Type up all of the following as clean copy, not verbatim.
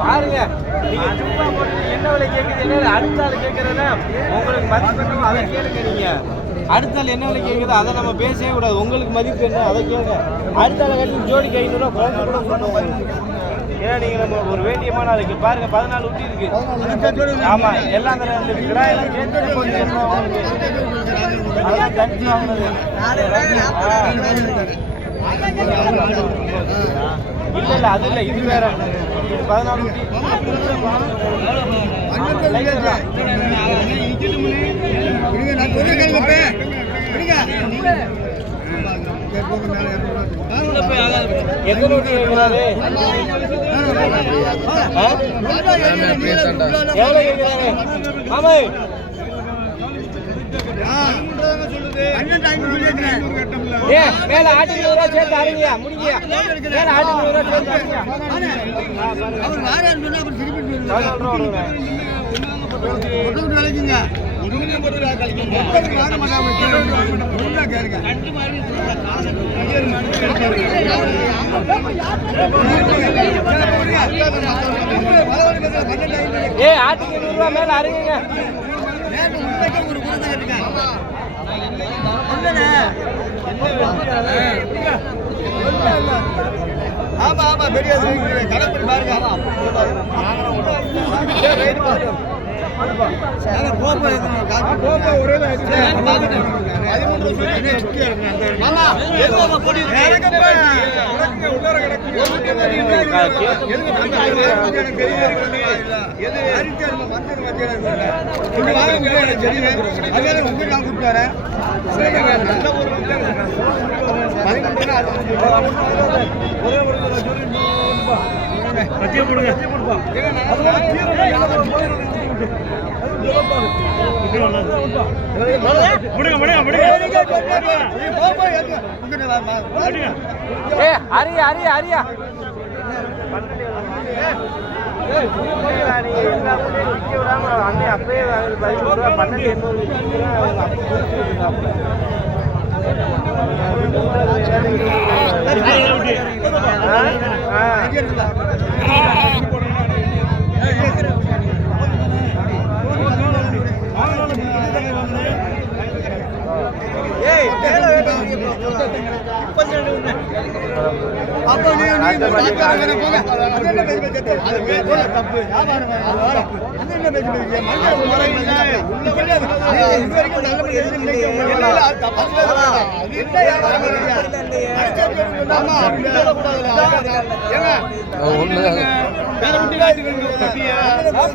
பாருங்க நீங்க சும்மா என்ன விலை கேட்குது அடுத்த ஆள் கேட்கறதுன்னா உங்களுக்கு மதிப்பு அதை கேளுங்க. நீங்க அடுத்த ஆள் என்ன விலை கேட்குதோ அதை நம்ம பேசவே கூடாது. உங்களுக்கு மதிப்பு என்ன அதை கேளுங்க. அடுத்த ஆளை கட்டி ஜோடிக்கு 500 ரூபா குறைஞ்சு கூட சொல்லுவோம். ஏன்னா நீங்க நம்ம ஒரு வேண்டியமான ஆளுக்கு பாருங்க 14 ஊட்டி இருக்கு. ஆமா எல்லாம் அந்த கிடாயெல்லாம் சேர்த்து கொஞ்சம் அதெல்லாம் தனிச்சு வாங்கினது இல்ல அது இல்ல இது வேற. 14 ஊட்டி எத்தனை ஊட்டி கேட்கிறாரு? எவ்வளவு கேட்கிறாரு? ஆமா மேல ஆட்டுக்கு 100 ரூபா சேர்த்து அருங்க முடிங்க. மேல ஆட்டுக்கு 100 ரூபா சேர்த்து ஆட்டுக்கு 100 ரூபா மேல அருங்க. ஆமா ஆமா பெரிய கடப்படி பாருங்க.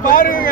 பாருங்க